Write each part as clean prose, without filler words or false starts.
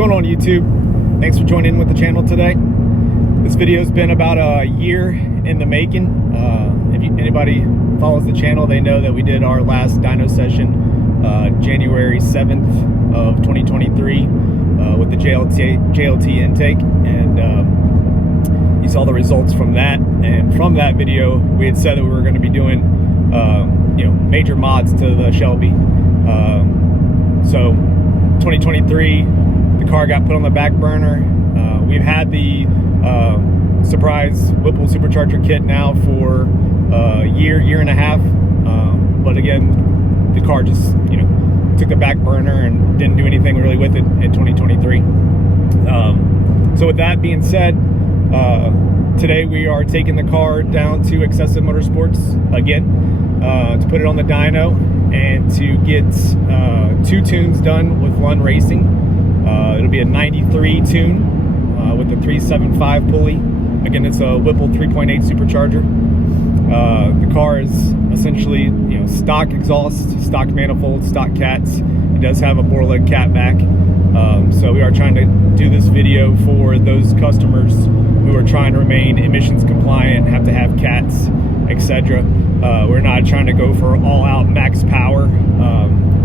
going on, YouTube? Thanks for joining in with the channel today. This video's been about a year in the making. If anybody follows the channel, they know that we did our last dyno session January 7th of 2023 with the JLT intake, and you saw the results from that. And from that video, we had said that we were going to be doing major mods to the Shelby. So 2023, the car got put on the back burner. We've had the surprise Whipple Supercharger kit now for a year and a half, but again, the car just took the back burner and didn't do anything really with it in 2023. So with that being said, today we are taking the car down to Excessive Motorsports again to put it on the dyno and to get 2 tunes done with LUND RACING. It'll be a 93 tune with the 375 pulley. Again, it's a Whipple 3.8 Supercharger. The car is essentially stock exhaust, stock manifold, stock cats. It does have a bore leg cat back. So we are trying to do this video for those customers who are trying to remain emissions compliant, have to have cats, etc. We're not trying to go for all-out max power.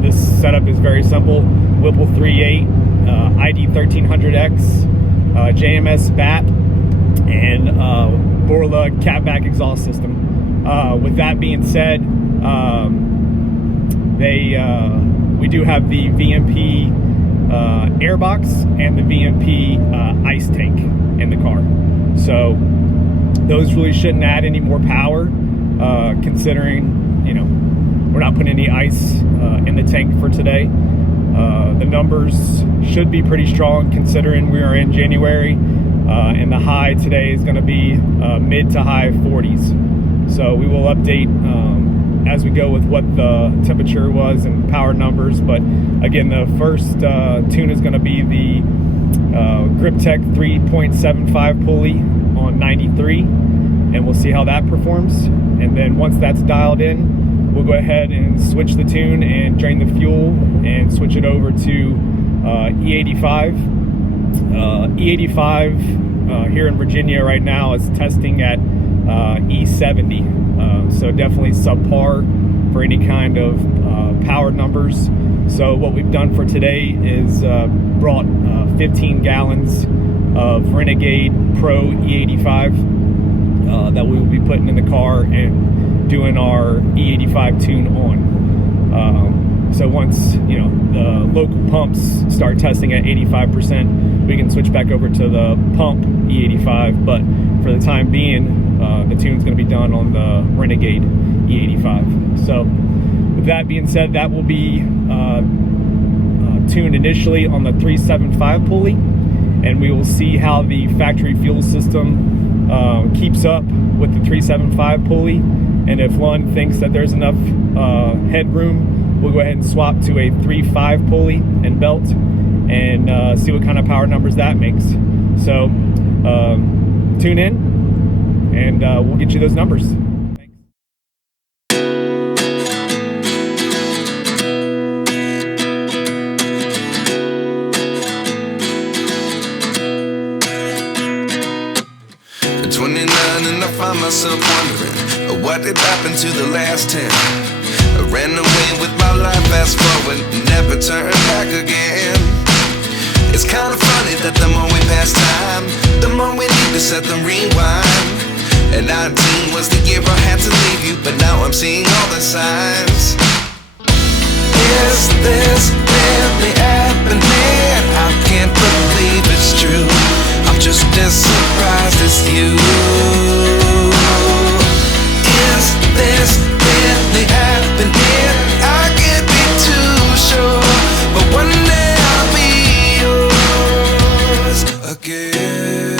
This setup is very simple. Whipple 3.8, ID 1300X, JMS BAP, and bore lug catback exhaust system. With that being said, we do have the VMP airbox and the VMP ice tank in the car. So those really shouldn't add any more power, considering we're not putting any ice in the tank for today. The numbers should be pretty strong considering we are in January, and the high today is going to be mid to high 40s. So we will update as we go with what the temperature was and power numbers. But again, the first tune is going to be the GripTech 3.75 pulley on 93, and we'll see how that performs. And then once that's dialed in, we'll go ahead and switch the tune and drain the fuel and switch it over to E85. E85 here in Virginia right now is testing at E70, so definitely subpar for any kind of power numbers. So what we've done for today is brought 15 gallons of Renegade Pro E85 that we will be putting in the car and doing our E85 tune on. So once the local pumps start testing at 85%, we can switch back over to the pump E85. But for the time being, the tune's going to be done on the Renegade E85. So with that being said, that will be tuned initially on the 375 pulley, and we will see how the factory fuel system keeps up with the 375 pulley. And if LUND thinks that there's enough headroom, we'll go ahead and swap to a 3.5 pulley and belt and see what kind of power numbers that makes. So tune in and we'll get you those numbers. Thanks. At 29 and I find myself wondering what did happen to the last 10. I ran away with my life, fast forward, never turn back again. It's kind of funny that the more we pass time, the more we need to set the rewind. And 19 was the year I had to leave you, but now I'm seeing all the signs. Is this really happening? I can't believe it's true. I'm just as surprised as you. Is this really happening? I can't be too sure, but one day I'll be yours again.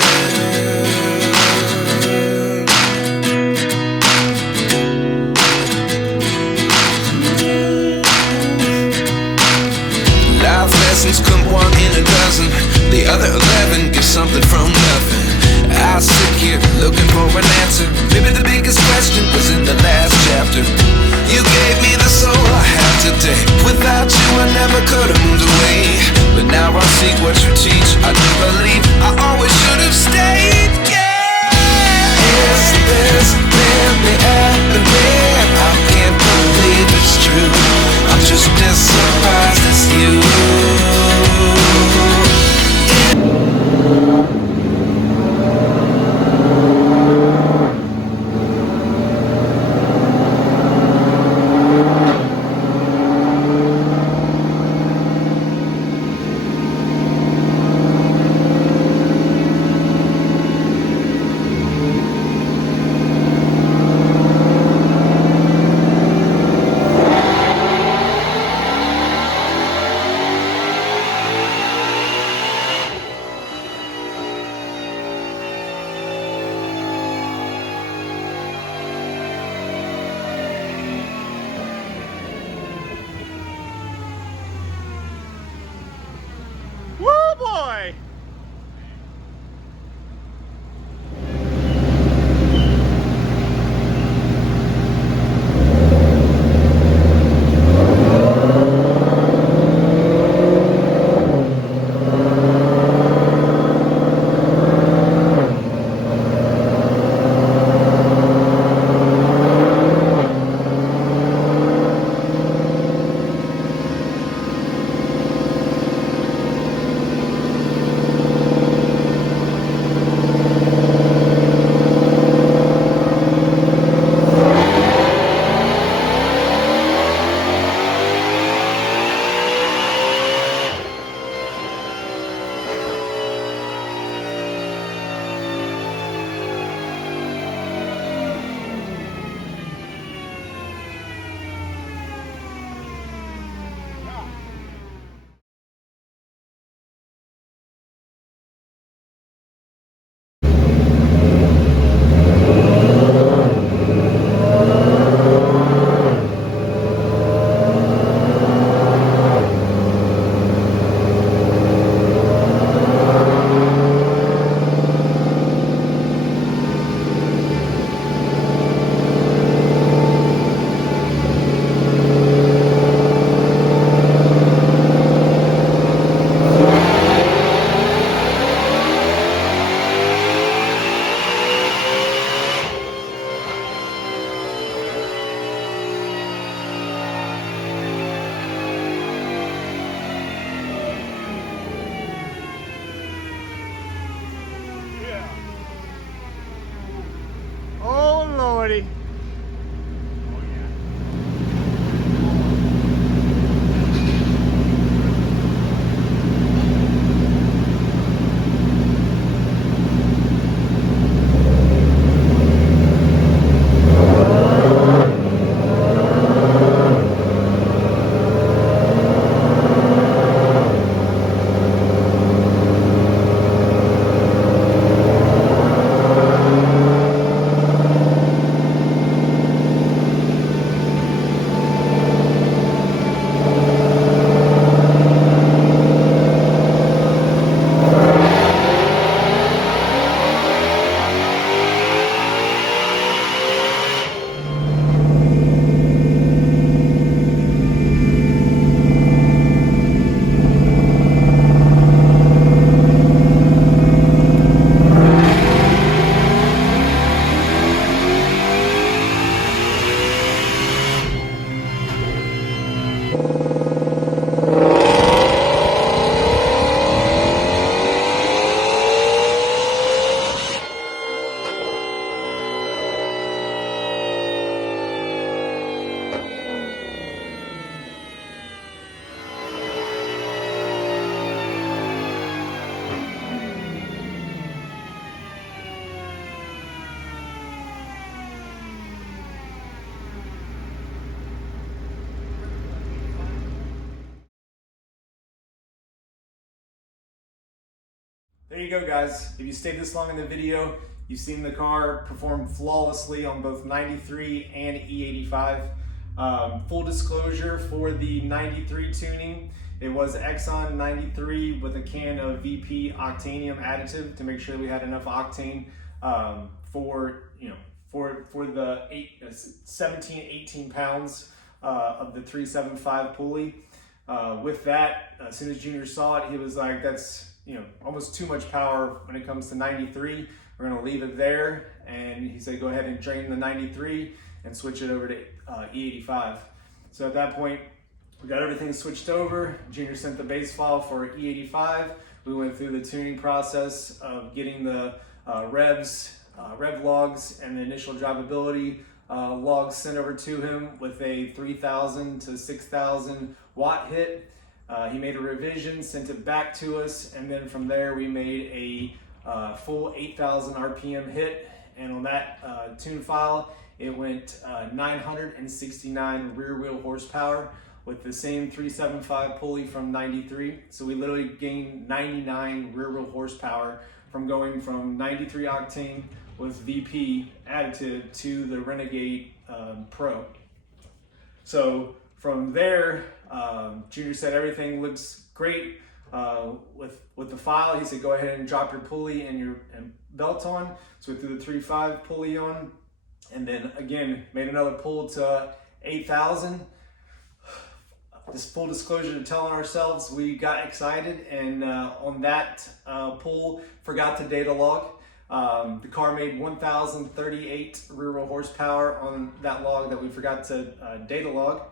Life lessons come 1 in a dozen. The other 11 give something from nothing. I sit here looking for an answer. Maybe the biggest question was in the last chapter. You gave me the soul buddy. There you go, guys. If you stayed this long in the video, you've seen the car perform flawlessly on both 93 and E85. Full disclosure for the 93 tuning, it was Exxon 93 with a can of VP Octanium additive to make sure we had enough octane for the 17, 18 pounds of the 375 pulley. With that, as soon as Junior saw it, he was like, that's almost too much power when it comes to 93. We're gonna leave it there. And he said, go ahead and drain the 93 and switch it over to E85. So at that point, we got everything switched over. Junior sent the base file for E85. We went through the tuning process of getting the rev logs and the initial drivability logs sent over to him with a 3,000 to 6,000 watt hit. He made a revision, sent it back to us, and then from there we made a full 8,000 RPM hit. And on that tune file, it went 969 rear wheel horsepower with the same 375 pulley from 93. So we literally gained 99 rear wheel horsepower from going from 93 octane with VP additive to the Renegade Pro. So from there, Junior said everything looks great with the file. He said go ahead and drop your pulley and your belt on. So we threw the 3.5 pulley on, and then again made another pull to 8,000. This full disclosure to telling ourselves, we got excited and on that pull forgot to data log. The car made 1,038 rear wheel horsepower on that log that we forgot to data log.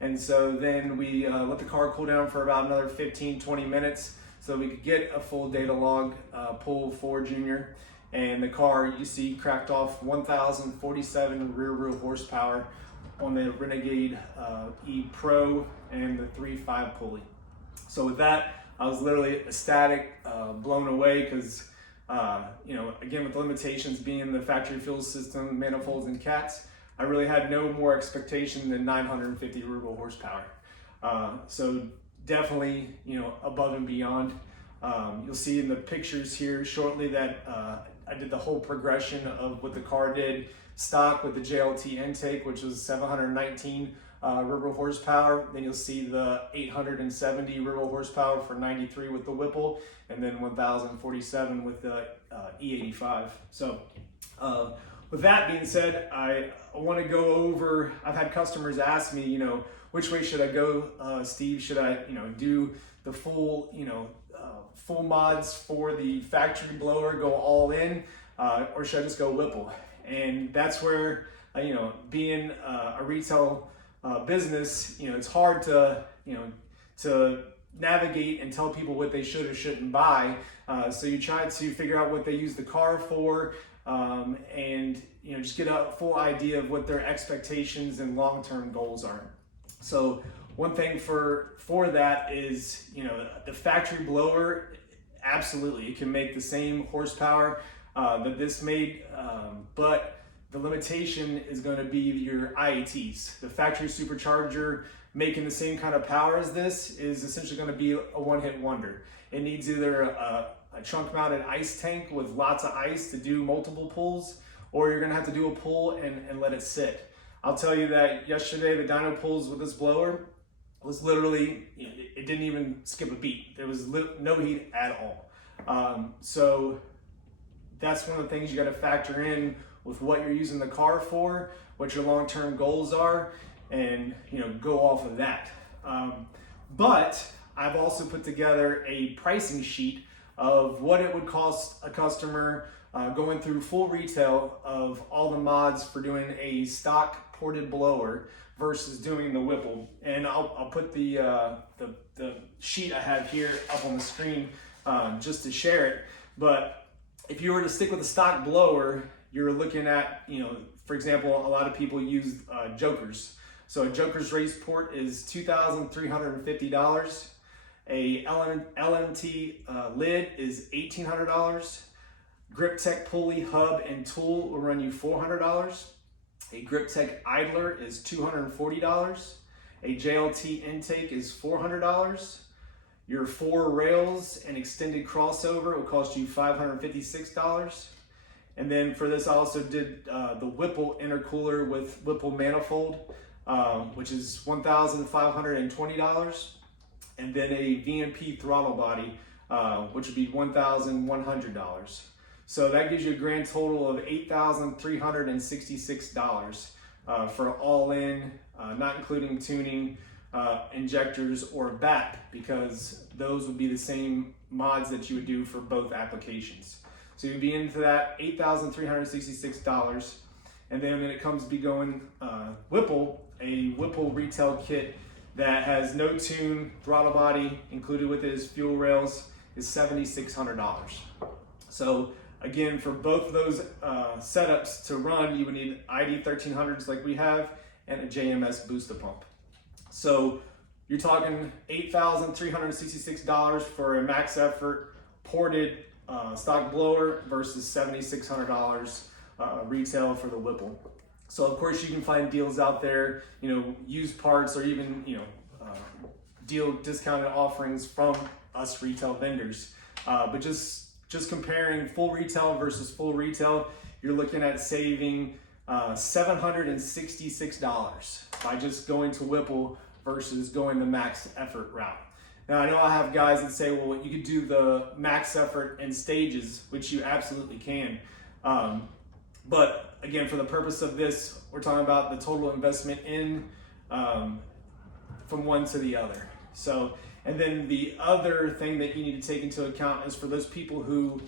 And so then we let the car cool down for about another 15-20 minutes so we could get a full data log pull for Junior. And the car, you see, cracked off 1,047 rear wheel horsepower on the Renegade E Pro and the 3.5 pulley. So with that, I was literally ecstatic, blown away, because again, with the limitations being the factory fuel system, manifolds, and cats, I really had no more expectation than 950 rear wheel horsepower. So definitely, above and beyond. You'll see in the pictures here shortly that I did the whole progression of what the car did stock with the JLT intake, which was 719 rear wheel horsepower. Then you'll see the 870 rear wheel horsepower for 93 with the Whipple, and then 1,047 with the E85. So with that being said, I want to go over, I've had customers ask me, which way should I go, Steve? Should I, do the full, full mods for the factory blower, go all in, or should I just go Whipple? And that's where, being a retail business, it's hard to, to navigate and tell people what they should or shouldn't buy. So you try to figure out what they use the car for, and just get a full idea of what their expectations and long-term goals are. So one thing for that is, the factory blower, absolutely, it can make the same horsepower that this made, but the limitation is going to be your IATs. The factory supercharger making the same kind of power as this is essentially going to be a one-hit wonder. It needs either a trunk-mounted ice tank with lots of ice to do multiple pulls, or you're going to have to do a pull and let it sit. I'll tell you that yesterday the dyno pulls with this blower was literally, it didn't even skip a beat. There was no heat at all. So that's one of the things you got to factor in with what you're using the car for, what your long-term goals are, and go off of that. But I've also put together a pricing sheet of what it would cost a customer going through full retail of all the mods for doing a stock ported blower versus doing the Whipple. And I'll put the sheet I have here up on the screen just to share it. But if you were to stick with a stock blower, you're looking at, for example, a lot of people use Jokers. So a Joker's race port is $2,350. A LMT lid is $1,800. Grip Tech pulley, hub, and tool will run you $400. A Grip Tech idler is $240. A JLT intake is $400. Your 4 rails and extended crossover will cost you $556. And then for this, I also did the Whipple intercooler with Whipple manifold, which is $1,520. And then a VMP throttle body, which would be $1,100. So that gives you a grand total of $8,366 for all in, not including tuning, injectors, or BAP, because those would be the same mods that you would do for both applications. So you'd be into that $8,366. And then when it comes to be going Whipple, a Whipple retail kit that has no tune, throttle body, included with it is fuel rails, is $7,600. So again, for both of those setups to run, you would need ID 1300s like we have and a JMS booster pump. So you're talking $8,366 for a max effort ported stock blower versus $7,600 retail for the Whipple. So of course you can find deals out there, used parts, or even deal discounted offerings from us retail vendors. But just comparing full retail versus full retail, you're looking at saving $766 by just going to Whipple versus going the max effort route. Now, I know I have guys that say, well, you could do the max effort in stages, which you absolutely can. But again, for the purpose of this, we're talking about the total investment in from one to the other. So, and then the other thing that you need to take into account is for those people who,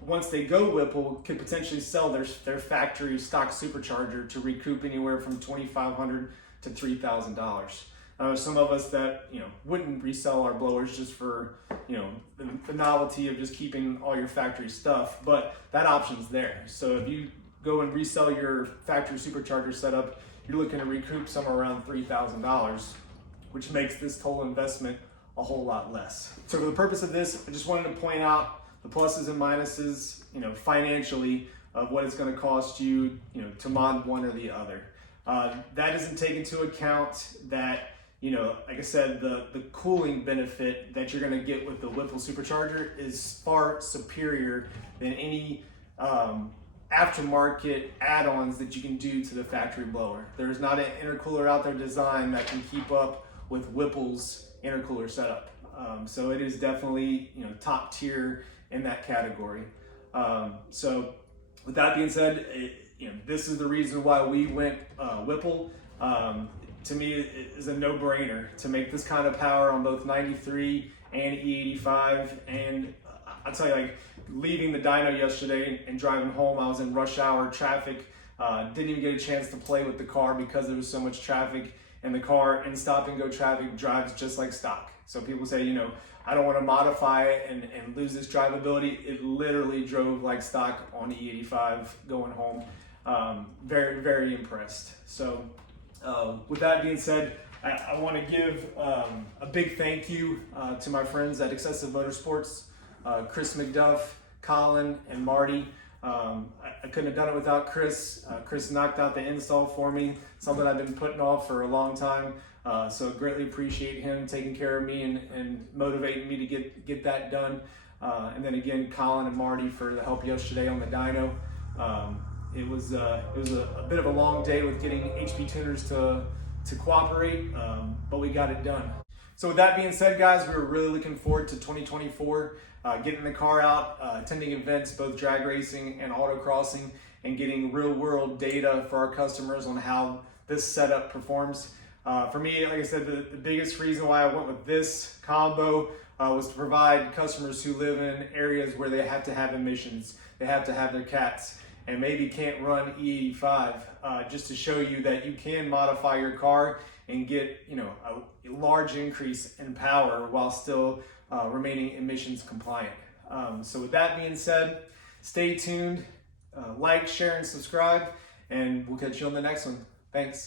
once they go Whipple, could potentially sell their factory stock supercharger to recoup anywhere from $2,500 to $3,000. Some of us that wouldn't resell our blowers just for the novelty of just keeping all your factory stuff, but that option's there. So if you go and resell your factory supercharger setup, you're looking to recoup somewhere around $3,000, which makes this total investment a whole lot less. So for the purpose of this, I just wanted to point out the pluses and minuses, financially, of what it's going to cost you, to mod one or the other. That doesn't take into account that, like I said, the cooling benefit that you're going to get with the Whipple supercharger is far superior than any aftermarket add-ons that you can do to the factory blower. There's not an intercooler out there designed that can keep up with Whipple's intercooler setup. So it is definitely top tier in that category. So with that being said, this is the reason why we went Whipple. To me, it is a no-brainer to make this kind of power on both 93 and E85. And I'll tell you, like, leaving the dyno yesterday and driving home, I was in rush hour traffic. Didn't even get a chance to play with the car because there was so much traffic, and the car in stop and go traffic drives just like stock. So people say, you know, I don't want to modify it and lose this drivability. It literally drove like stock on E85 going home. Very, very impressed. So with that being said, I want to give a big thank you to my friends at Excessive Motorsports, Chris McDuff, Colin, and Marty. I couldn't have done it without Chris. Chris knocked out the install for me, something I've been putting off for a long time. So greatly appreciate him taking care of me and motivating me to get that done. And then again, Colin and Marty for the help yesterday on the dyno. It was a bit of a long day with getting HP tuners to cooperate, but we got it done. So with that being said, guys, we were really looking forward to 2024, getting the car out, attending events, both drag racing and autocrossing, and getting real world data for our customers on how this setup performs. For me, like I said, the biggest reason why I went with this combo was to provide customers who live in areas where they have to have emissions, they have to have their cats, and maybe can't run E85, just to show you that you can modify your car and get, you know, a large increase in power while still remaining emissions compliant. So with that being said, stay tuned, like, share, and subscribe, and we'll catch you on the next one. Thanks.